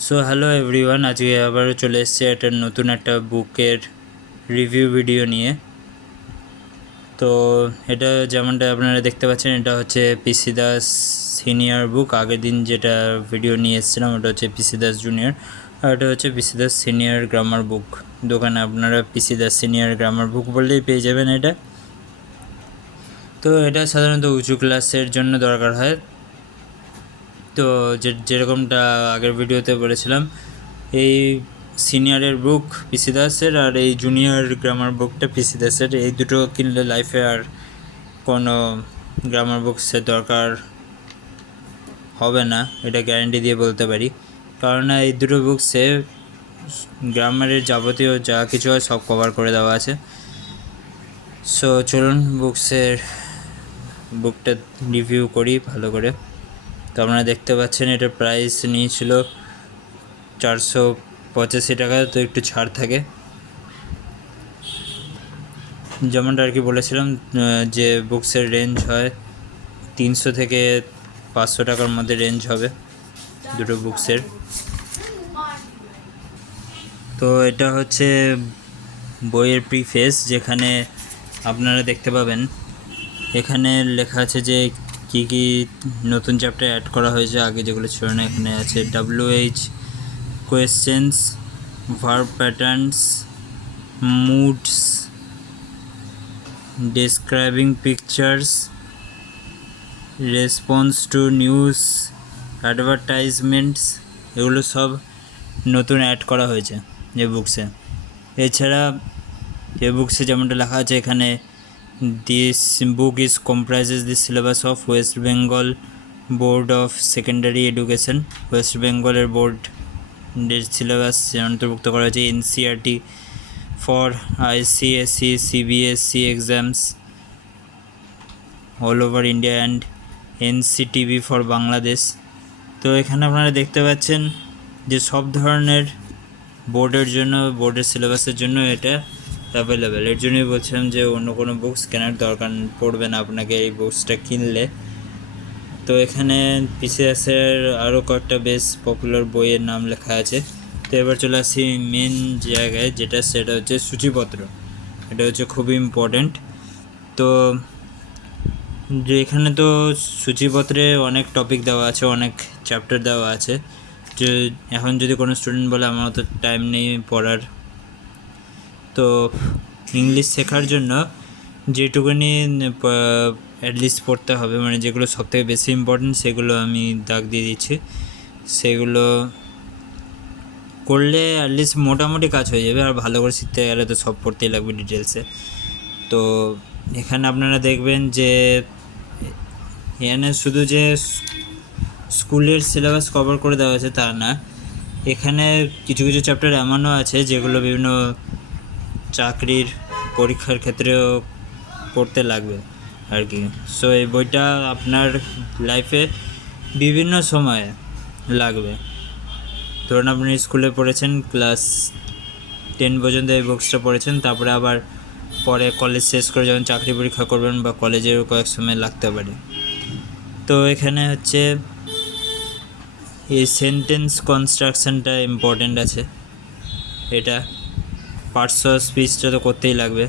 So hello everyone, আজকে আবারও চলে এসেছে নতুন একটা বুকের রিভিউ ভিডিও নিয়ে। তো এটা যেমনটা আপনারা দেখতে পাচ্ছেন, এটা হচ্ছে পিসি দাস সিনিয়র বুক। আগের দিন যেটা ভিডিও নিয়ে এসেছিলাম ওটা হচ্ছে পিসি দাস জুনিয়র, আর এটা হচ্ছে পিসি দাস সিনিয়র গ্রামার বুক। দোকানে আপনারা পিসি দাস সিনিয়র গ্রামার বুক বললেই পেয়ে যাবেন এটা। তো এটা সাধারণত উঁচু ক্লাসের জন্য দরকার হয়। তো যেরকমটা আগের ভিডিওতে বলেছিলাম, এই সিনিয়রের বুক পিসি দাসের আর এই জুনিয়র গ্রামার বুকটা পিসি দাসের। এই দুটো কিনলে লাইফে আর কোনো গ্রামার বুকসের দরকার হবে না, এটা গ্যারান্টি দিয়ে বলতে পারি। কারণ এই দুটো বুকসে গ্রামারের যাবতীয় যা কিছু হয় সব কভার করে দেওয়া আছে। সো চলুন বুকটা রিভিউ করি ভালো করে। তো আপনারা দেখতে পাচ্ছেন এটার প্রাইস নিয়েছিল 485 টাকা, তো একটু ছাড় থাকে। যেমনটা আর কি বলেছিলাম, যে বুকসের রেঞ্জ হয় 300 থেকে 500 টাকার মধ্যে রেঞ্জ হবে দুটো বুকসের। তো এটা হচ্ছে বইয়ের প্রিফেস, যেখানে আপনারা দেখতে পাবেন এখানে লেখা আছে যে কী কী নতুন চ্যাপ্টার অ্যাড করা হয়েছে, আগে যেগুলো ছিল না। এখানে আছে WH questions, verb patterns, moods, describing pictures, response to news, advertisements, এগুলো সব নতুন অ্যাড করা হয়েছে এই বুকসে। এছাড়া এই বুকসে যেমনটা লেখা আছে এখানে, this book is comprises the syllabus of West Bengal board of secondary education. West বেঙ্গলের বোর্ডের সিলেবাস অন্তর্ভুক্ত করা হয়েছে। NCERT for ICSE CBSE exams all over India and NCTB for Bangladesh. তো এখানে আপনারা দেখতে পাচ্ছেন যে সব ধরনের বোর্ডের সিলেবাসের জন্য এটা অ্যাভেলেবেল। এর জন্যই বলছিলাম যে অন্য কোনো বুকস কেনার দরকার পড়বে না আপনাকে এই বুকসটা কিনলে। তো এখানে পিসিএসের আরও কয়েকটা বেশ পপুলার বইয়ের নাম লেখা আছে। তো এবার চলে আসি মেন জায়গায়, সেটা হচ্ছে সূচিপত্র। এটা হচ্ছে খুবই ইম্পর্ট্যান্ট। তো যে এখানে তো সূচিপত্রে অনেক টপিক দেওয়া আছে, অনেক চ্যাপ্টার দেওয়া আছে। যে এখন যদি কোনো স্টুডেন্ট বলে আমার তো টাইম নেই পড়ার, তো ইংলিশ শেখার জন্য যেটুকুনি অ্যাটলিস্ট পড়তে হবে, মানে যেগুলো সবথেকে বেশি ইম্পর্টেন্ট সেগুলো আমি দাগ দিয়ে দিচ্ছি। সেগুলো করলে অ্যাটলিস্ট মোটামুটি কাজ হয়ে যাবে। আর ভালো করে শিখতে গেলে তো সব পড়তেই লাগবে ডিটেলসে। তো এখানে আপনারা দেখবেন যে এখানে শুধু যে স্কুলের সিলেবাস কভার করে দেওয়া আছে তা না, এখানে কিছু কিছু চ্যাপ্টার এমনও আছে যেগুলো বিভিন্ন চাকরির পরীক্ষার ক্ষেত্রেও পড়তে লাগবে আর কি। সো এই বইটা আপনার লাইফে বিভিন্ন সময়ে লাগবে। ধরুন আপনি স্কুলে পড়েছেন, ক্লাস 10 পর্যন্ত এই বুকসটা পড়েছেন, তারপরে আবার পরে কলেজ শেষ করে যখন চাকরি পরীক্ষা করবেন বা কলেজেরও কয়েক সময় লাগতে পারে। তো এখানে হচ্ছে এই সেন্টেন্স কনস্ট্রাকশানটা ইম্পর্ট্যান্ট আছে। এটা পার্টস অফ স্পিচটা তো করতেই লাগবে।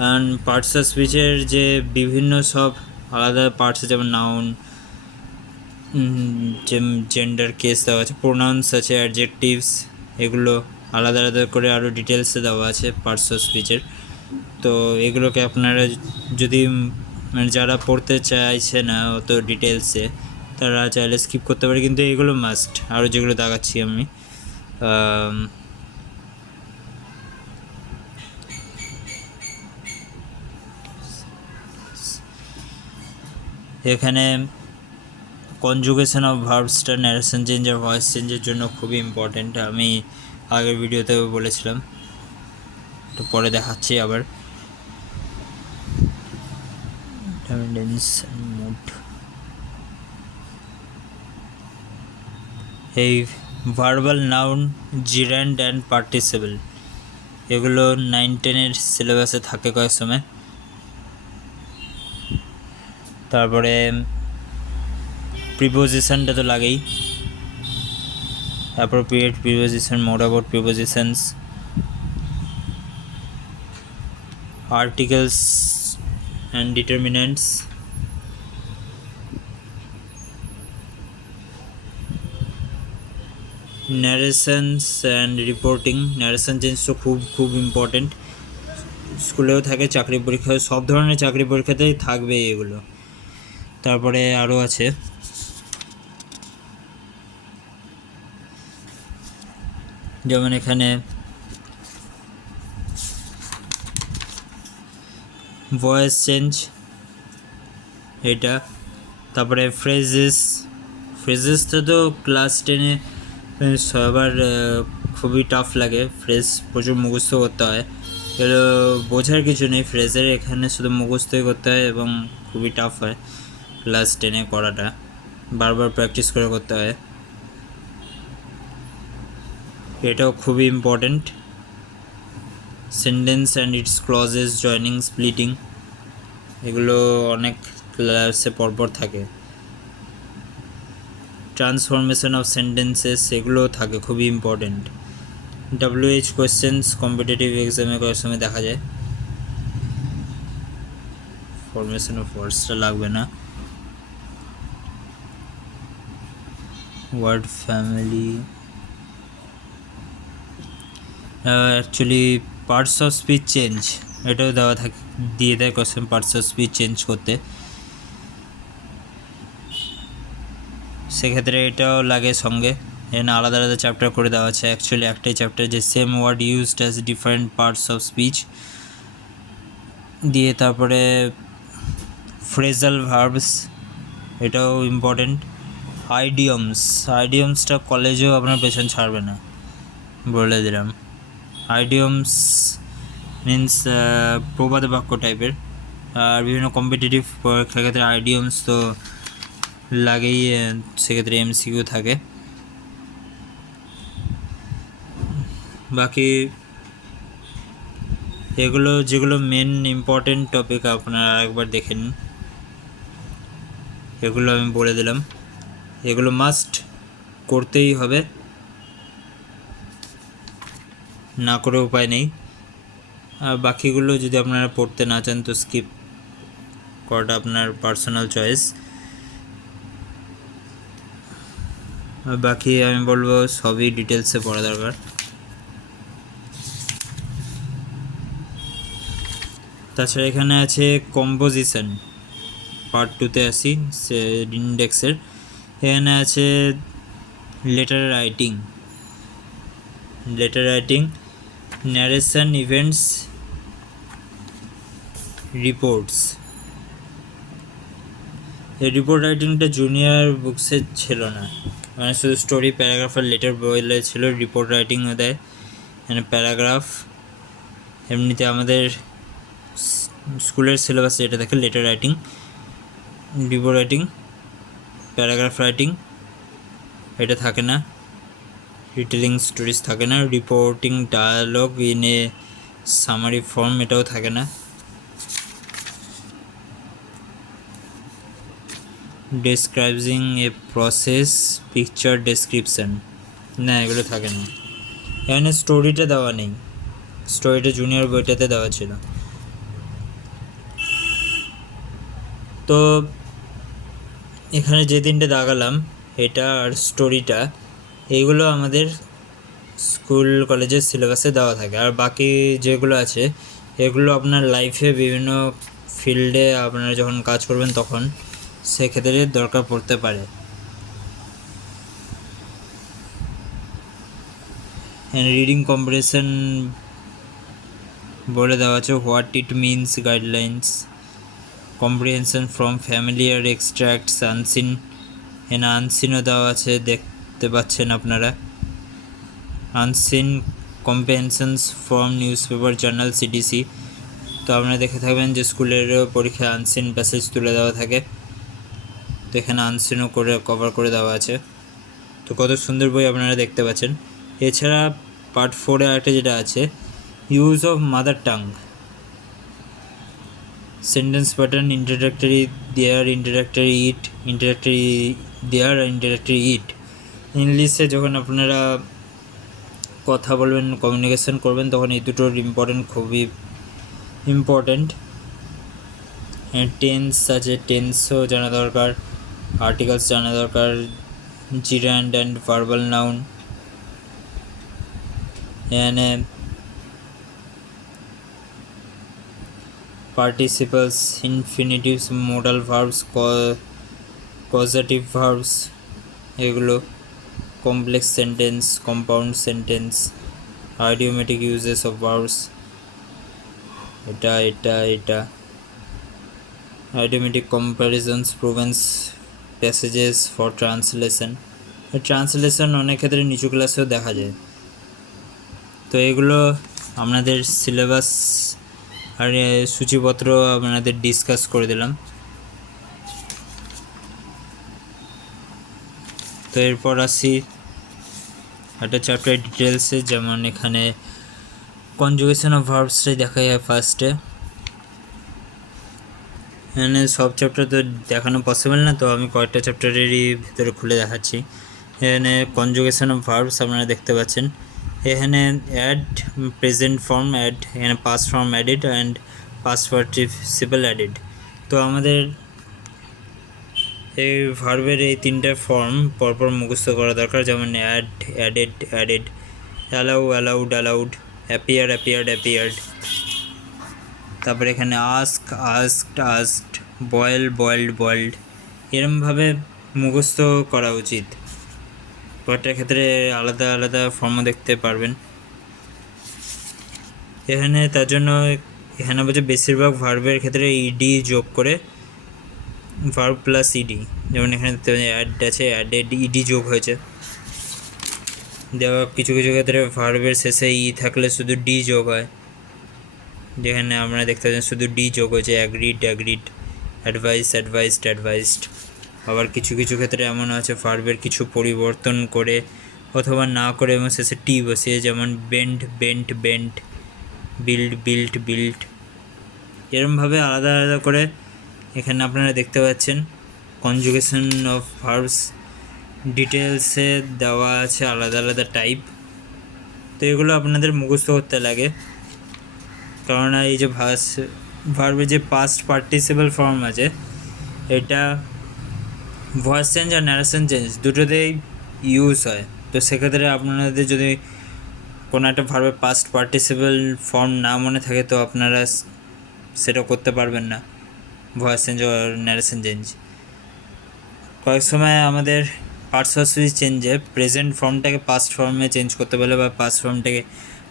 অ্যান্ড পার্টস অফ স্পিচের যে বিভিন্ন সব আলাদা পার্টস, যেমন নাউন, জেন্ডার, কেস দেওয়া আছে, প্রোনাউন্স আছে, অ্যাডজেক্টিভস, এগুলো আলাদা আলাদা করে আরও ডিটেলসে দেওয়া আছে পার্টস অফ স্পিচের। তো এগুলোকে আপনারা যদি মানে যারা পড়তে চাইছে না অত ডিটেলসে, তারা চাইলে স্কিপ করতে পারে, কিন্তু এগুলো মাস্ট। আরও যেগুলো দেখাচ্ছি আমি, এখানে কনজুগেশন অফ ভার্বসটা ন্যারেশন চেঞ্জ আর ভয়েস চেঞ্জের জন্য খুবই ইম্পর্ট্যান্ট। আমি আগের ভিডিওতেও বলেছিলাম, তো পরে দেখাচ্ছি আবার। মুড, এই ভার্বাল নাউন, জিরান্ড অ্যান্ড পার্টিসিপল, এগুলো 9-10 সিলেবাসে থাকে কয়েক সময়। তারপরে প্রিপোজিশনটা তো লাগেই, appropriate preposition, more about prepositions, articles and determinants, narrations and reporting. narration জিনিসটা খুব ইম্পর্টেন্ট, স্কুলেও থাকে, চাকরি পরীক্ষা, সব ধরনের চাকরি পরীক্ষাতেই থাকবে এগুলো। তারপরে আরও আছে যেমন এখানে ভয়েস চেঞ্জ এটা, তারপরে ফ্রেজেসটা তো ক্লাস 10-এ সবার খুবই টাফ লাগে, ফ্রেজ প্রচুর মুখস্থ করতে হয়, এগুলো বোঝার কিছু নেই ফ্রেজের, এখানে শুধু মুখস্থই করতে হয় এবং খুবই টাফ হয় ক্লাস 10-এ করাটা, বারবার প্র্যাকটিস করে করতে হয়, এটাও খুবই important. Sentence and it's clauses, joining, splitting, এগুলো অনেক ক্লাসে পরপর থাকে। ট্রান্সফরমেশন অফ সেন্টেন্সেস, এগুলো থাকে, খুবই ইম্পর্টেন্ট। WH কোয়েশ্চেন্স কম্পিটিটিভ এক্সামে কয়েক সময় দেখা যায়। ফরমেশন অফ ওয়ার্ডসটা লাগবে না। Word family, actually parts of speech change, এটাও দিয়ে দেয় question, parts of speech change করতে, সেক্ষেত্রে এটাও লাগে সঙ্গে। এখানে আলাদা আলাদা চ্যাপ্টার করে দেওয়া আছে, অ্যাকচুয়ালি একটাই চ্যাপ্টার, যে same word used as different parts of speech দিয়ে, তারপরে ফ্রেজাল ভার্বস, এটাও ইম্পর্টেন্ট। আইডিয়মসটা কলেজেও আপনার পেছন ছাড়বে না, বলে দিলাম। আইডিয়মস মিন্স প্রবাদ বাক্য টাইপের, আর বিভিন্ন কম্পিটিটিভ পরীক্ষার ক্ষেত্রে আইডিয়মস তো লাগেই, সেক্ষেত্রে MCQ থাকে। বাকি এগুলো যেগুলো মেন ইম্পর্টেন্ট টপিক আপনারা আরেকবার দেখে নিন, এগুলো আমি বলে দিলাম, এগুলো মাস্ট করতেই হবে, না করে উপায় নেই। আর বাকিগুলো যদি আপনারা পড়তে না চান তো স্কিপ করাটা আপনার পার্সোনাল চয়েস। বাকি আমি বলবো সবই ডিটেলসে পড়া দরকার। তাছাড়া এখানে আছে কম্পোজিশন, পার্ট 2-তে আসি ইন্ডেক্সের। এখানে আছে letter writing, narration, events, reports. এই রিপোর্ট রাইটিংটা জুনিয়র বুকসে ছিল না, মানে শুধু স্টোরি, প্যারাগ্রাফ আর লেটার বলে ছিল, রিপোর্ট রাইটিংও দেয়, মানে প্যারাগ্রাফ। এমনিতে আমাদের স্কুলের সিলেবাসে এটা থাকে, letter writing, report writing, paragraph writing, এটা থাকে না। রিটেলিং স্টোরিজ থাকে না। Reporting dialogue in a summary form, এটাও থাকে না। Describing a process, picture description, না এগুলো থাকে না। এখানে স্টোরিটা দেওয়া নেই, স্টোরিটা জুনিয়র বইটাতে দেওয়া ছিল। তো এখানে যে তিনটে দাগালাম, এটা আর স্টোরিটা, এইগুলো আমাদের স্কুল কলেজের সিলেবাসে দেওয়া থাকে। আর বাকি যেগুলো আছে এগুলো আপনার লাইফে বিভিন্ন ফিল্ডে আপনারা যখন কাজ করবেন তখন সেক্ষেত্রে দরকার পড়তে পারে। রিডিং কম্প্রিহেনশন বলে দেওয়া আছে, what it means, guidelines, comprehension from familiar extracts, unseen, আনসিনও দেওয়া আছে, দেখতে পাচ্ছেন আপনারা। Unseen comprehensions from newspaper, journal, CDC। তো আপনারা দেখে থাকবেন যে স্কুলেরও পরীক্ষায় আনসিন প্যাসেজ তুলে দেওয়া থাকে, তো এখানে আনসিনও করে কভার করে দেওয়া আছে। তো কত সুন্দর বই আপনারা দেখতে পাচ্ছেন। এছাড়া পার্ট 4-এ আরেকটা যেটা আছে, use of mother tongue, sentence pattern, introductory there, introductory it, introductory there আর ইন্ট্রোডাক্টরি ইট, ইংলিশে যখন আপনারা কথা বলবেন, কমিউনিকেশন করবেন, তখন এই দুটোর খুবই ইম্পর্ট্যান্ট। টেন্স আছে, টেন্সও জানা দরকার, আর্টিকেলস জানা দরকার, জিরান্ড অ্যান্ড ভার্বাল নাউন, এখানে participles, infinitives, modal verbs, causative verbs, এগুলো, complex sentence, compound sentence, idiomatic usages of verbs, এটা idiomatic comparisons, proverbs passages for translation. Translation অনেক ক্ষেত্রে নিচু ক্লাসেও দেখা যায়। তো এগুলো আপনাদের সিলেবাস আর সূচিপত্র আপনাদের ডিসকাস করে দিলাম। তো এরপর আসি একটা চ্যাপ্টার ডিটেলসে, যেমন এখানে কনজুগেশন অফ ভার্বসটাই দেখা যায় ফার্স্টে। এখানে সব চ্যাপ্টার তো দেখানো পসিবল না, তো আমি কয়েকটা চ্যাপ্টারেরই ভেতরে খুলে দেখাচ্ছি। এখানে কনজুগেশন অফ ভার্বস আপনারা দেখতে পাচ্ছেন। এখানে অ্যাড, প্রেজেন্ট ফর্ম অ্যাড, এখানে past form অ্যাডিড and past participle অ্যাডিড। তো আমাদের এই ভার্বের এই তিনটা ফর্ম পরপর মুখস্থ করা দরকার, যেমন add, added, added, allow, allowed, allowed, appear, appeared, appeared. তারপরে এখানে ask, asked, asked, boil, boiled, boiled, এরমভাবে মুখস্থ করা উচিত। কয়েকটা ক্ষেত্রে আলাদা আলাদা ফর্মও দেখতে পারবেন এখানে। তার জন্য এখানে বলছে বেশিরভাগ ভার্বের ক্ষেত্রে ইডি যোগ করে, ভার্ব প্লাস ইডি, যেমন এখানে অ্যাড আছে, অ্যাডেড, ইডি যোগ হয়েছে। দেওয়া কিছু কিছু ক্ষেত্রে ভার্বের শেষে ই থাকলে শুধু ডি যোগ হয়, যেখানে আমরা দেখতে পাচ্ছেন শুধু ডি যোগ হয়েছে, agreed, agreed, advice, advised, advised. আবার কিছু কিছু ক্ষেত্রে এমন আছে ভার্বের কিছু পরিবর্তন করে অথবা না করে এবং শেষে টি বসিয়ে, যেমন bend, bent, bent, build, built, built, এরমভাবে আলাদা আলাদা করে এখানে আপনারা দেখতে পাচ্ছেন কনজুগেশন অফ ভার্বস ডিটেলসে দেওয়া আছে আলাদা আলাদা টাইপ। তো এগুলো আপনাদের মুখস্থ করতে লাগে, কারণ এই যে ভার্বের যে পাস্ট পার্টিসিপল ফর্ম আছে, এটা ভয়েস চেঞ্জ আর ন্যারেশন চেঞ্জ দুটোতেই ইউজ হয়। তো সেক্ষেত্রে আপনাদের যদি কোনো একটা ভার্বের পাস্ট পার্টিসিপল ফর্ম না মনে থাকে, তো আপনারা সেটা করতে পারবেন না, ভয়েস চেঞ্জ আর ন্যারেশন চেঞ্জ। কয়েক সময় আমাদের পার্টস চেঞ্জে প্রেজেন্ট ফর্মটাকে পাস্ট ফর্মে চেঞ্জ করতে পারলে বা পাস্ট ফর্মটাকে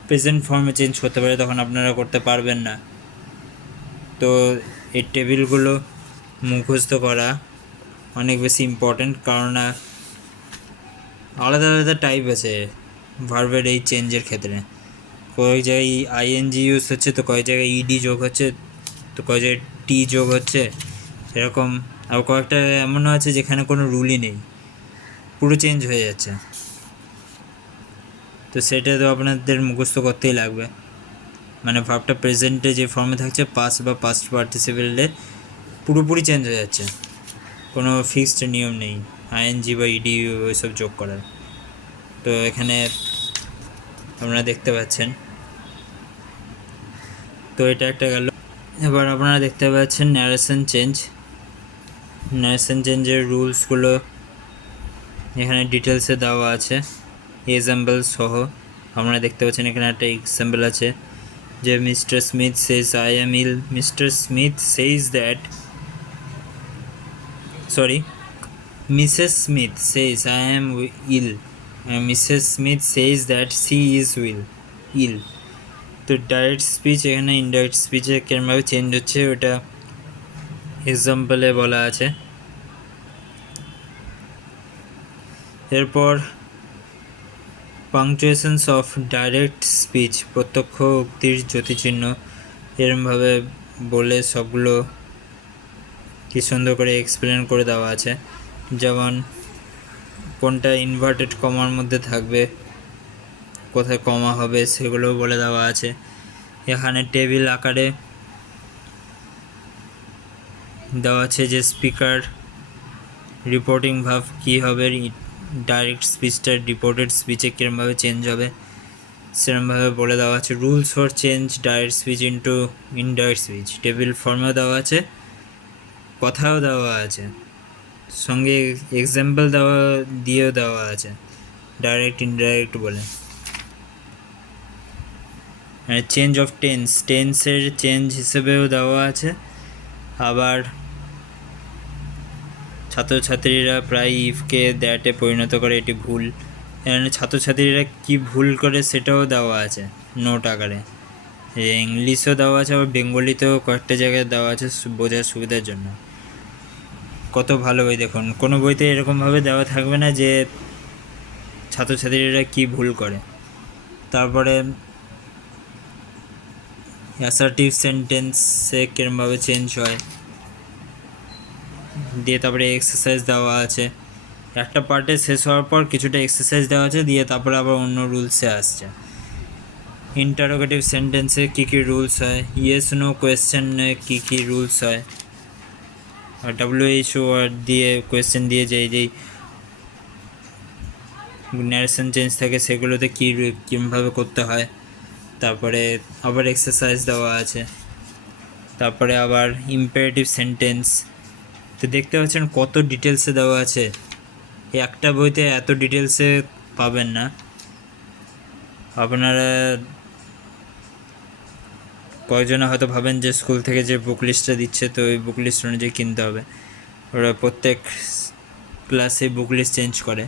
প্রেজেন্ট ফর্মে চেঞ্জ করতে পারে, তখন আপনারা করতে পারবেন না। তো এই টেবিলগুলো মুখস্থ করা অনেক বেশি ইম্পর্ট্যান্ট, কারণ আলাদা আলাদা টাইপ আছে ভার্বের এই চেঞ্জের ক্ষেত্রে। কয়েক জায়গায় আইএনজি ইউজ হচ্ছে, তো কয়েক জায়গায় ইডি যোগ হচ্ছে, তো কয়েক জায়গায় টি যোগ হচ্ছে, এরকম। আর কয়েকটা এমনও আছে যেখানে কোনো রুলই নেই, পুরো চেঞ্জ হয়ে যাচ্ছে। তো সেটা তো আপনাদের মুখস্থ করতেই লাগবে, মানে ভার্বটা প্রেজেন্টে যে ফর্মে থাকছে পাস্ট বা পাস্ট পার্টিসিপেলে পুরোপুরি চেঞ্জ হয়ে যাচ্ছে, কোনো ফিক্সড নিয়ম নেই আইএনজি বা ইডি ওইসব যোগ করার। তো এখানে আপনারা দেখতে পাচ্ছেন। তো এটা একটা গেল। এবার আপনারা দেখতে পাচ্ছেন ন্যারেশন চেঞ্জ। ন্যারেশন চেঞ্জের রুলসগুলো এখানে ডিটেলসে দেওয়া আছে এক্সাম্পল সহ। আপনারা দেখতে পাচ্ছেন এখানে একটা এক্সাম্পল আছে যে Mr Smith says I am ill. Mr Smith says that, sorry, Mrs Smith says I am ill, Mrs Smith says that she is ill. তো ডাইরেক্ট স্পিচ এখানে ইনডাইরেক্ট স্পিচে কেমনভাবে চেঞ্জ হচ্ছে ওটা এক্সাম্পলে বলা আছে। এরপর পাংচুয়েশনস অফ ডাইরেক্ট স্পিচ, প্রত্যক্ষ উক্তির জ্যোতিচিহ্ন, এরমভাবে বলে সবগুলো কি সুন্দর করে এক্সপ্লেন করে দেওয়া আছে, যেমন কোনটা ইনভার্টেড কমার মধ্যে থাকবে, কোথায় কমা হবে, সেগুলোও বলে দেওয়া আছে। এখানে টেবিল আকারে দেওয়া আছে যে স্পিকার রিপোর্টিং ভার্ব কী হবে, ডাইরেক্ট স্পিচটা রিপোর্টেড স্পিচে কীরমভাবে চেঞ্জ হবে সেরকমভাবে বলে দেওয়া আছে। Rules for change direct speech into indirect speech table ফর্মেও দেওয়া আছে, কথাও দেওয়া আছে, সঙ্গে এক্সাম্পল দিয়েও দেওয়া আছে ডাইরেক্ট ইনডাইরেক্ট বলে। চেঞ্জ অফ টেন্সের চেঞ্জ হিসেবেও দেওয়া আছে। আবার ছাত্রছাত্রীরা প্রায় ইফকে দ্যাটে পরিণত করে, এটি ভুল। এখানে ছাত্রছাত্রীরা কী ভুল করে সেটাও দেওয়া আছে নোট আকারে। ইংলিশও দেওয়া আছে, আবার বেঙ্গলিতেও কয়েকটা জায়গায় দেওয়া আছে বোঝার সুবিধার জন্য। কত ভালো বই দেখুন, কোনো বইতে এরকমভাবে দেওয়া থাকবে না যে ছাত্রছাত্রীরা কী ভুল করে। তারপরে অ্যাসার্টিভ সেন্টেন্সে কীরমভাবে চেঞ্জ হয় দিয়ে তারপরে এক্সারসাইজ দেওয়া আছে। একটা পার্টে শেষ হওয়ার পর কিছুটা এক্সারসাইজ দেওয়া আছে, দিয়ে তারপরে আবার অন্য রুলসে আসছে। ইন্টারোগেটিভ সেন্টেন্সে কী কী রুলস হয়, ইয়েস নো কোয়েশ্চেনে কী কী রুলস হয়, আর WHO ওয়ার্ড দিয়ে কোয়েশ্চেন দিয়ে যেই ন্যারেশন চেঞ্জ থাকে সেগুলোতে কীভাবে করতে হয়। তারপরে আবার এক্সারসাইজ দেওয়া আছে। তারপরে আবার ইম্পারেটিভ সেন্টেন্স, তো দেখতে পাচ্ছেন কত ডিটেলসে দেওয়া আছে। একটা বইতে এত ডিটেলসে পাবেন না আপনারা। কয়েকজনে হয়তো ভাবেন যে স্কুল থেকে যে বুক লিস্টটা দিচ্ছে তো ওই বুক লিস্ট অনুযায়ী কিনতে হবে, ওরা প্রত্যেক ক্লাসে বুক লিস্ট চেঞ্জ করে,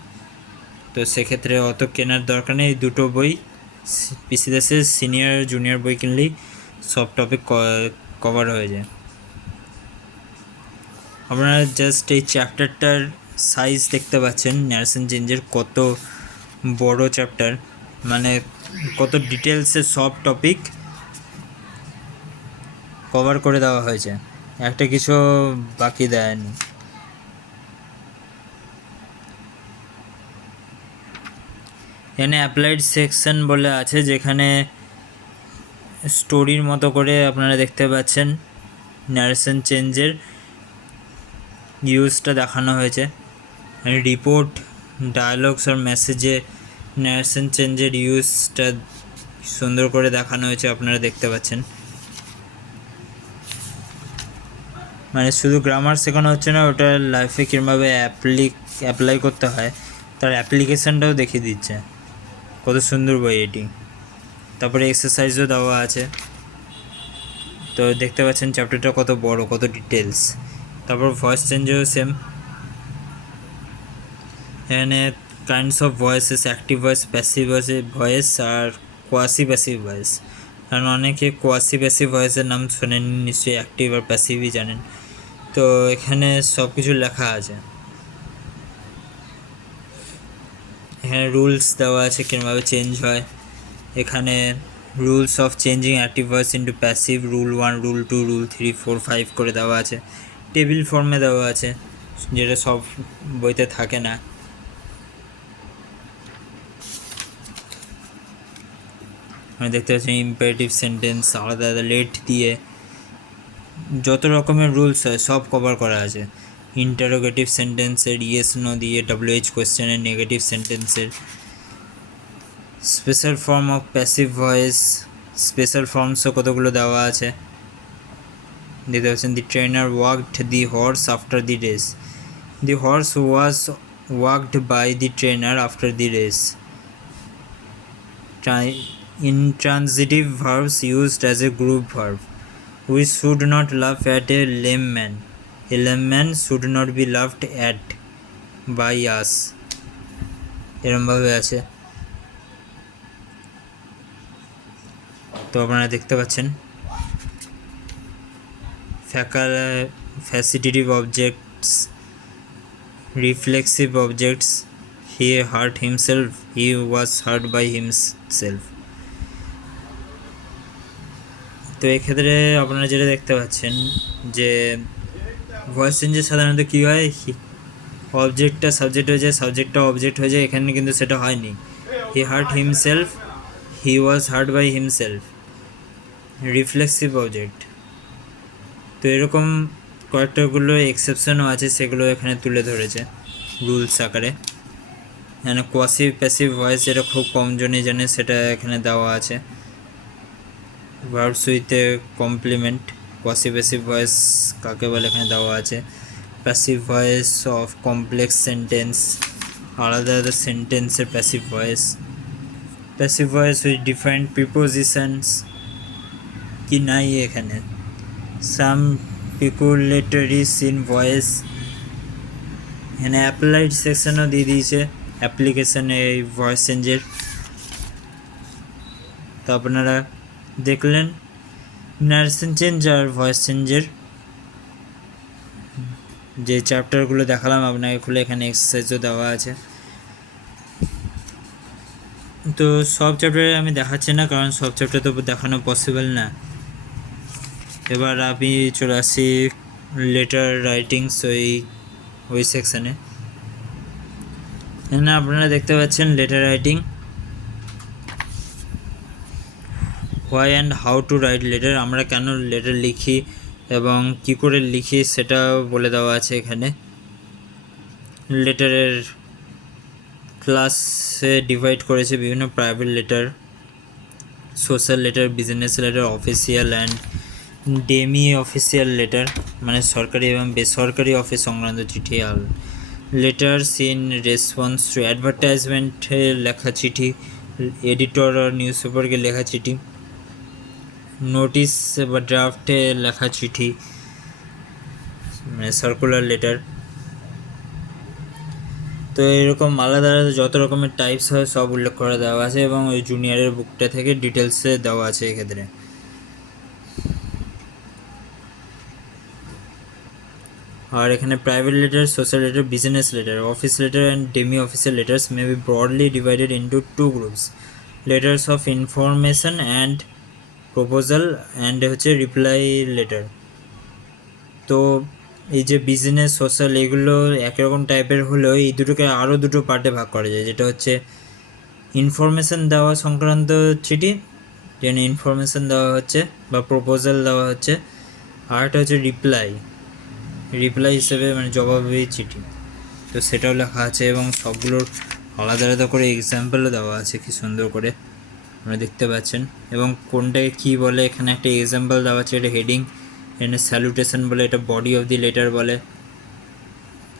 তো সেক্ষেত্রে অত কেনার দরকার নেই। দুটো বই পিসি দাসের সিনিয়র জুনিয়র বই কিনলেই সব টপিক কভার হয়ে যায়। আপনারা জাস্ট এই চ্যাপ্টারটার সাইজ দেখতে পাচ্ছেন, ন্যারেশন চেঞ্জের কত বড় চ্যাপ্টার, মানে কত ডিটেলসে সব টপিক কভার করে দেওয়া হয়েছে, একটা কিছু বাকি দেয়নি। এখানে অ্যাপ্লাইড সেকশন বলে আছে, যেখানে স্টোরির মতো করে আপনারা দেখতে পাচ্ছেন ন্যারেশন চেঞ্জের ইউজটা দেখানো হয়েছে। রিপোর্ট, ডায়ালগস আর মেসেজে ন্যারেশন চেঞ্জের ইউজটা সুন্দর করে দেখানো হয়েছে, আপনারা দেখতে পাচ্ছেন। মানে শুধু গ্রামার শেখানো হচ্ছে না, ওটা লাইফে কীভাবে অ্যাপ্লাই করতে হয় তার অ্যাপ্লিকেশানটাও দেখিয়ে দিচ্ছে। কত সুন্দর বই এটি। তারপরে এক্সারসাইজও দেওয়া আছে, তো দেখতে পাচ্ছেন চ্যাপ্টারটা কত বড়, কত ডিটেলস। তারপর ভয়েস চেঞ্জেও সেম, এখানে kinds of voices, active voice, passive voice আর কোয়াসি প্যাসিভ ভয়েস। কারণ অনেকে কোয়াসি প্যাসিভ ভয়েসের নাম শোনেন নিশ্চয়ই, অ্যাক্টিভ আর প্যাসিভই জানেন। তো এখানে সব কিছু লেখা আছে। এখানে রুলস দেওয়া আছে কীভাবে চেঞ্জ হয়। এখানে rules of changing active voice into passive, rule 1, rule 2, rule 3, 4, 5 করে দেওয়া আছে। টেবিল ফর্মে দেওয়া আছে, যেটা সব বইতে থাকে না। মানে দেখতে পাচ্ছেন ইম্পারেটিভ সেন্টেন্স আলাদা আলাদা লেট দিয়ে যত রকমের রুলস হয় সব কভার করা আছে। ইন্টারোগেটিভ সেন্টেন্সের ইয়েস নো দিয়ে, WH কোয়েশ্চেনের, নেগেটিভ সেন্টেন্সের, special form of passive voice, special ফর্মসও কতগুলো দেওয়া আছে। দেখতে পাচ্ছেন the trainer walked the horse after the race, the horse was walked by the trainer after the race. Intransitive verbs used as a group verb. We should not laugh at a lame man. A lame man should not be laughed at by us. এরমভাবে আছে। তো আপনারা দেখতে পাচ্ছেন factitive objects, reflexive objects, he hurt himself, he was hurt by himself। তো এক্ষেত্রে আপনারা যেটা দেখতে পাচ্ছেন যে ভয়েস চেঞ্জে সাধারণত কী হয়, অবজেক্টটা সাবজেক্ট হয়ে যায়, সাবজেক্টটা অবজেক্ট হয়ে যায়। এখানে কিন্তু সেটা হয়নি। He hurt himself, he was hurt by himself, reflexive object. তো এরকম কয়েকটাগুলো এক্সেপশনও আছে, সেগুলো এখানে তুলে ধরেছে রুলস আকারে। এখানে কোয়াসি প্যাসিভ ভয়েস, যেটা খুব কম জনই জানে, সেটা এখানে দেওয়া আছে। Verbs with complement, quasi passive voice কাকে বলে এখানে দেওয়া আছে। Passive voice of complex sentence, আলাদা আলাদা সেন্টেন্সের passive voice. Passive voice with different prepositions কি নাই এখানে। সাম পিকুলেটরিস ইন ভয়েস, এখানে অ্যাপ্লাইড সেকশনও দিয়ে দিয়েছে, অ্যাপ্লিকেশানে এই ভয়েস চেঞ্জের। তো আপনারা দেখলেন নারেশন চেঞ্জ আর ভয়েস চেঞ্জের যে চ্যাপ্টারগুলো দেখালাম আপনাকে খুলে, এখানে এক্সারসাইজও দেওয়া আছে। তো সব চ্যাপ্টারে আমি দেখাচ্ছি না, কারণ সব চ্যাপ্টার তো দেখানো পসিবল না। এবার আমি চলে আসি লেটার রাইটিংস ওই সেকশানে। এখানে আপনারা দেখতে পাচ্ছেন letter writing, why and how to right letter, আমরা কেন লেটার লিখি এবং কি করে লিখি সেটাও বলে দেওয়া আছে এখানে। লেটারের ক্লাসে ডিভাইড করেছে বিভিন্ন private letter, social letter, business letter, official and demi official letter, মানে সরকারি এবং বেসরকারি অফিস সংক্রান্ত চিঠি। আর লেটার্স ইন রেসপন্স টু অ্যাডভার্টাইজমেন্টে লেখা চিঠি, এডিটর আর নিউজ পেপারকে লেখা চিঠি, নোটিশ বা ড্রাফটে লেখা চিঠি, মানে সার্কুলার লেটার। তো এরকম আলাদা আলাদা যত রকমের টাইপস হয় সব উল্লেখ করে দেওয়া আছে, এবং ওই জুনিয়রের বুকটা থেকে ডিটেলসে দেওয়া আছে এক্ষেত্রে। আর এখানে private letter, social letter, business letter, office letter and demi official letters may be broadly divided into two groups, letters of information and proposal and হচ্ছে রিপ্লাই লেটার। তো এই যে বিজনেস, সোশ্যাল, এগুলো একই রকম টাইপের হলেও এই দুটোকে আরও দুটো পার্টে ভাগ করা যায়, যেটা হচ্ছে ইনফরমেশান দেওয়া সংক্রান্ত চিঠি, যেন ইনফরমেশান দেওয়া হচ্ছে বা প্রপোজাল দেওয়া হচ্ছে, আর একটা হচ্ছে রিপ্লাই হিসেবে মানে জবাবি চিঠি। তো সেটাও লেখা আছে এবং সবগুলোর আলাদা আলাদা করে এক্সাম্পলও দেওয়া আছে কি সুন্দর করে আপনারা দেখতে পাচ্ছেন। এবং কোনটাকে কী বলে এখানে একটা এক্সাম্পল দেওয়া আছে, এটা হেডিং, এখানে স্যালুটেশন বলে, এটা বডি অফ দি লেটার বলে।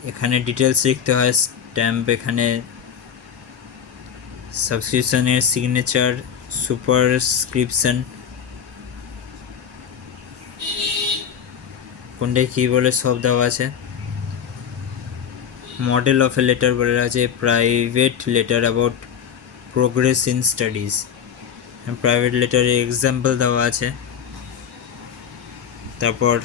এখানে ডিটেলস লিখতে হয়, স্ট্যাম্প, এখানে সাবস্ক্রিপশনের সিগনেচার, সুপারস্ক্রিপশন, কোনটায় কী বলে সব দেওয়া আছে। মডেল অফ এ লেটার বলে আছে, private letter about progress in studies, private লেটারের এক্সাম্পল দেওয়া আছে। তারপর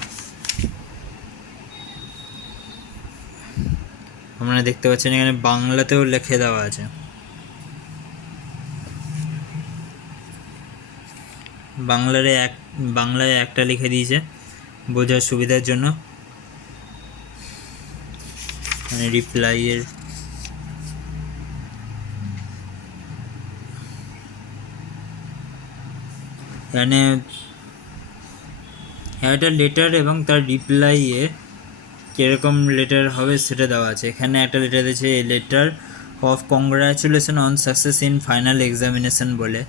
আপনারা দেখতে পাচ্ছেন এখানে বাংলাতেও লিখে দেওয়া আছে, বাংলায় একটা লিখে দিয়েছে বোঝার সুবিধার জন্য। মানে রিপ্লাইয়ের এখানে একটা লেটার এবং তার রিপ্লাইয়ে কীরকম লেটার হবে সেটা দেওয়া আছে। এখানে একটা লেটার দিয়েছে, a letter of congratulation on success in final examination বলে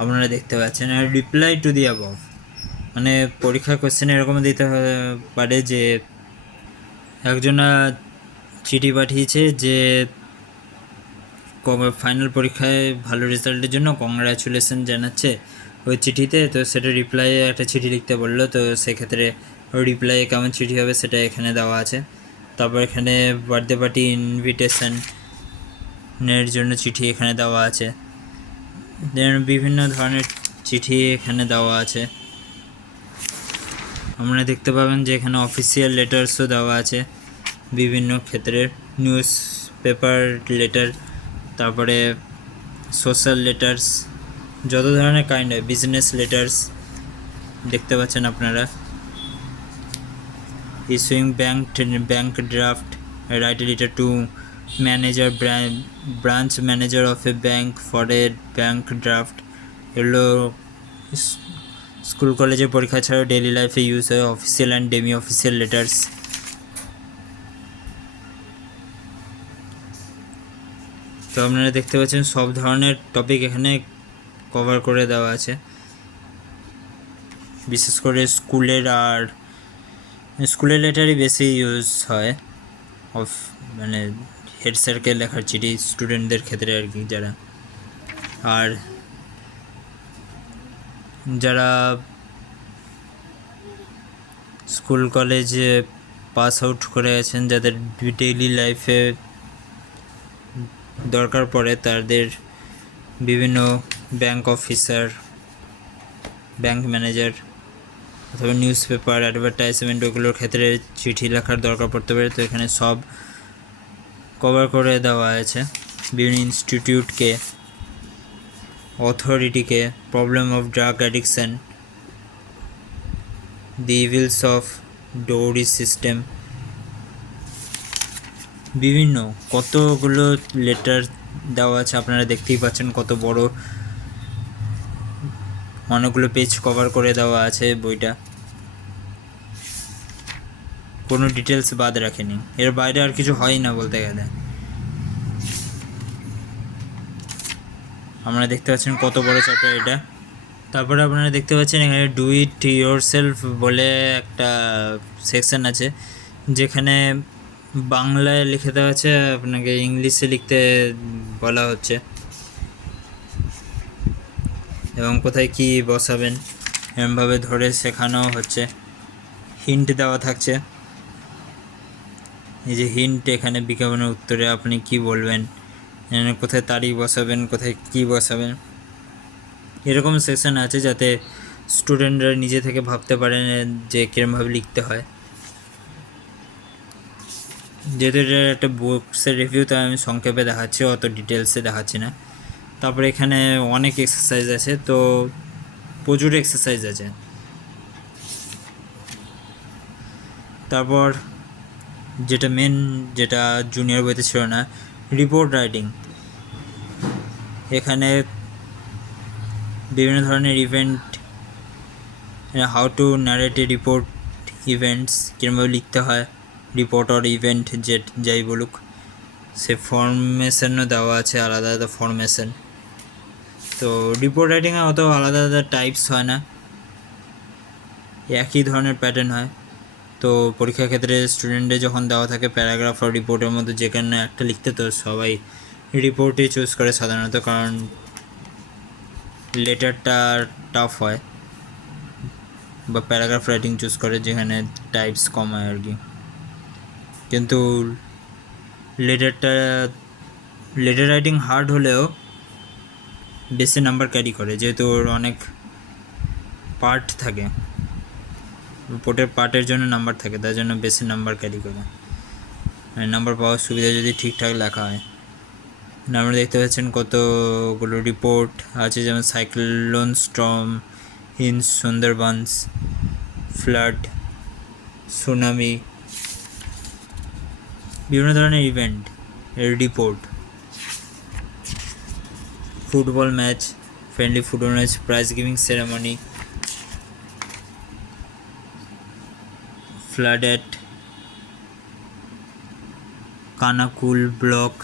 আপনারা দেখতে পাচ্ছেন। আর রিপ্লাই টু দি অ্যাবভ, মানে পরীক্ষার কোশ্চেন এরকম দিতে পারে যে একজনা চিঠি পাঠিয়েছে যে ফাইনাল পরীক্ষায় ভালো রেজাল্টের জন্য কংগ্রাচুলেশন জানাচ্ছে ওই চিঠিতে। তো সেটা রিপ্লাইয়ে একটা চিঠি লিখতে বললো, তো সেক্ষেত্রে ওই রিপ্লাইয়ে কেমন চিঠি হবে সেটা এখানে দেওয়া আছে। তারপর এখানে বার্থডে পার্টি ইনভিটেশনের জন্য চিঠি এখানে দেওয়া আছে। দেন বিভিন্ন ধরনের চিঠি এখানে দেওয়া আছে। আপনারা দেখতে পাবেন যে এখানে অফিসিয়াল লেটার্সও দেওয়া আছে বিভিন্ন ক্ষেত্রে, নিউজ পেপার লেটার, তারপরে সোশ্যাল লেটার্স, যত ধরনের কাইন্ড হয়, বিজনেস লেটার্স দেখতে পাচ্ছেন আপনারা। Issuing bank draft, write a letter to manager, branch manager of A bank for a bank draft, এগুলো স্কুল কলেজের পরীক্ষা ছাড়াও ডেইলি লাইফে ইউজ হয়। Official and demi official letters, তো আপনারা দেখতে পাচ্ছেন সব ধরনের টপিক এখানে কভার করে দেওয়া আছে, বিশেষ করে স্কুলের লেটারই বেশি ইউজ হয় অফ, মানে হেড স্যারকে লেখার চিঠি স্টুডেন্টদের ক্ষেত্রে আর কি, যারা স্কুল কলেজে পাস আউট করে আছেন, যাদের ডেইলি লাইফে দরকার পড়ে, তাদের বিভিন্ন ব্যাংক অফিসার, ব্যাংক ম্যানেজার অথবা নিউজ পেপার, অ্যাডভার্টাইজমেন্ট, ওগুলোর ক্ষেত্রে চিঠি লেখার দরকার পড়তে পারে। তো এখানে সব কভার করে দেওয়া আছে, বিভিন্ন ইনস্টিটিউটকে, অথরিটিকে, problem of drug addiction, the evils of dowry system, বিভিন্ন কতগুলো লেটার দেওয়া আছে। আপনারা দেখতেই পাচ্ছেন কত বড়, অনেকগুলো পেজ কভার করে দেওয়া আছে বইটা, কোনো ডিটেলস বাদ রাখেনি, এর বাইরে আর কিছু হয় না বলতে গেলে। আপনারা দেখতে পাচ্ছেন কত বড় চ্যাপ্টার এটা। তারপরে আপনারা দেখতে পাচ্ছেন এখানে ডু ইট ইয়োর সেলফ বলে একটা সেকশন আছে, যেখানে বাংলায় লিখে দেওয়া আছে, আপনাকে ইংলিশে লিখতে বলা হচ্ছে, এবং কোথায় কি বসাবেন এরমভাবে ধরে শেখানো হচ্ছে, হিন্ট দেওয়া থাকছে। এই যে হিন্ট, এখানে বিজ্ঞাপনের উত্তরে আপনি কি বলবেন, কোথায় তারিখ বসাবেন, কোথায় কি বসাবেন, এরকম সেকশন আছে যাতে স্টুডেন্টরা নিজে থেকে ভাবতে পারেন যে কীরমভাবে লিখতে হয়। যেহেতু এটা একটা বুকসের রিভিউ, তাই আমি সংক্ষেপে দেখাচ্ছি, অত ডিটেলসে দেখাচ্ছি না। তারপরে এখানে অনেক এক্সারসাইজ আছে, তো প্রচুর এক্সারসাইজ আছে। তারপর যেটা জুনিয়র বইতে ছিল না, রিপোর্ট রাইটিং। এখানে বিভিন্ন ধরনের event, how to narrate A report events, কীরকমভাবে লিখতে হয় রিপোর্ট অর ইভেন্ট, যাই বলুক, সে ফরমেশনও দেওয়া আছে, আলাদা আলাদা ফরমেশন। তো রিপোর্ট রাইটিংয়ে অত আলাদা আলাদা টাইপস হয় না, একই ধরনের প্যাটার্ন হয়। তো পরীক্ষার ক্ষেত্রে স্টুডেন্টদের যখন দেওয়া থাকে প্যারাগ্রাফ আর রিপোর্টের মধ্যে যেখানে একটা লিখতে, তো সবাই রিপোর্টই চুজ করে সাধারণত, কারণ লেটারটা টাফ হয়, বা প্যারাগ্রাফ রাইটিং চুজ করে যেখানে টাইপস কম হয় আর কি। কিন্তু লেটার রাইটিং হার্ড হলেও বেশি নাম্বার ক্যারি করে, যেহেতু ওর অনেক পার্ট থাকে, রিপোর্টের পার্টের জন্য নাম্বার থাকে, তার জন্য বেশি নাম্বার ক্যারি করে, নাম্বার পাওয়ার সুবিধা যদি ঠিকঠাক লেখা হয়। আপনারা দেখতে পাচ্ছেন কতগুলো রিপোর্ট আছে, যেমন cyclone storm in Sundarbans, flood, tsunami, বিভিন্ন ধরনের ইভেন্ট এর report, football match, friendly football match, prize giving ceremony, flood at Kanakul block.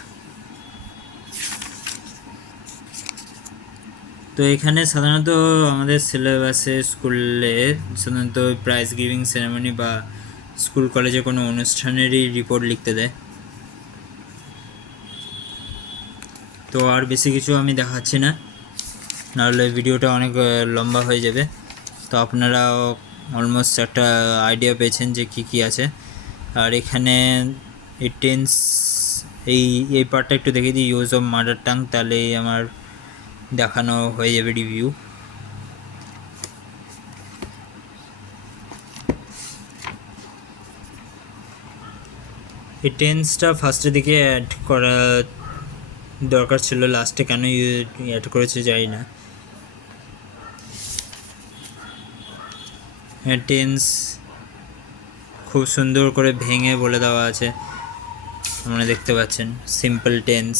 তো এখানে সাধারণত আমাদের সিলেবাসে স্কুলে সাধারণত প্রাইজ গিভিং সেরেমনি বা স্কুল কলেজে কোনো অনুষ্ঠানেরই রিপোর্ট লিখতে দেয়। তো আর বেশি কিছু আমি দেখাচ্ছি না, নাহলে ভিডিওটা অনেক লম্বা হয়ে যাবে। তো আপনারা অলমোস্ট একটা আইডিয়া পেয়েছেন যে কী আছে। আর এখানে এই টেন্স, এই পার্টটা একটু দেখে দিই, ইউজ অফ মাদার টাং, তাহলেই আমার দেখানো হয়ে যাবে রিভিউ। এই টেন্সটা ফার্স্টের দিকে অ্যাড করা দরকার ছিল, লাস্টে কেন অ্যাড করেছে জানি না। টেন্স খুব সুন্দর করে ভেঙে বলে দেওয়া আছে, আপনারা দেখতে পাচ্ছেন। Simple tense,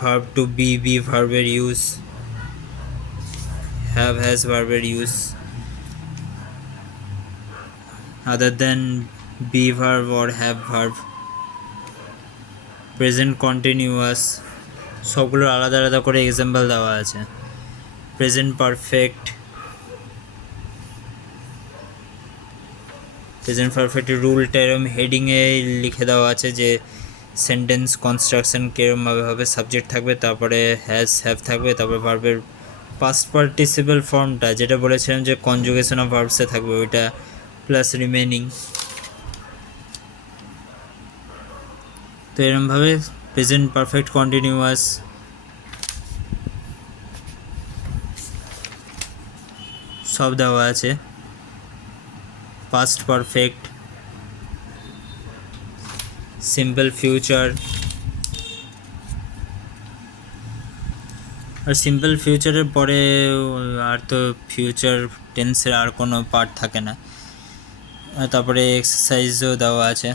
verb to be ভার্বের ইউজ, হ্যাভ হ্যাজ ভার্বের use, other than be verb or have verb, present continuous, সবগুলোর আলাদা আলাদা করে এক্সাম্পল দেওয়া আছে। প্রেজেন্ট পারফেক্ট, প্রেজেন্ট পারফেক্টের রুলটা এরকম হেডিংয়ে লিখে দেওয়া আছে যে সেন্টেন্স কনস্ট্রাকশন কীরকমভাবে হবে। সাবজেক্ট থাকবে, তারপরে হ্যাজ হ্যাভ থাকবে, তারপরে ভার্বের পাস্ট পার্টিসিপেল ফর্মটা যেটা বলেছিলাম যে কনজুগেশন অফ ভার্বসে থাকবে ওইটা, প্লাস রিমেনিং। তো এরকমভাবে প্রেজেন্ট পারফেক্ট কন্টিনিউয়াস সব দেওয়া আছে। পাস্ট পারফেক্ট, সিম্পল ফিউচার, আর সিম্পল ফিউচারের পরে আর তো ফিউচার টেন্সের আর কোনো পার্ট থাকে না। তারপরে এক্সারসাইজও দেওয়া আছে।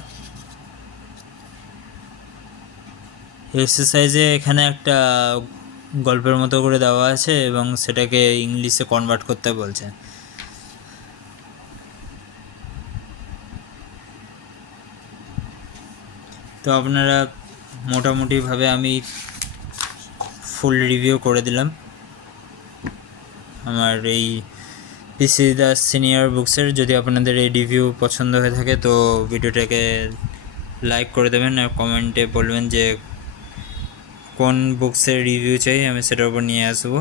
এক্সারসাইজে এখানে একটা গল্পের মতো করে দেওয়া আছে এবং সেটাকে ইংলিশে কনভার্ট করতে বলছে। তো আপনারা মোটামুটিভাবে আমি ফুল রিভিউ করে দিলাম আমার এই পিসি দাস সিনিয়র বুকসের। যদি আপনাদের এই রিভিউ পছন্দ হয়ে থাকে তো ভিডিওটাকে লাইক করে দেবেন আর কমেন্টে বলবেন যে কোন বুকসের রিভিউ চাই, আমি সেটার উপর নিয়ে আসবো,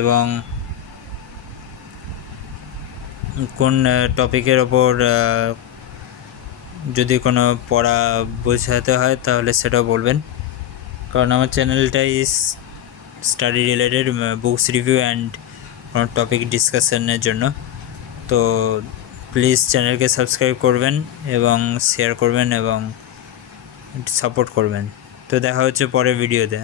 এবং কোন টপিকের ওপর যদি কোনো পড়া বোঝাতে হয় তাহলে সেটাও বলবেন, কারণ আমার চ্যানেলটাই study related, books review and কোনো টপিক ডিসকাশনের জন্য। তো প্লিজ চ্যানেলকে সাবস্ক্রাইব করবেন এবং শেয়ার করবেন এবং সাপোর্ট করবেন। তো দেখা হচ্ছে পরের ভিডিওতে।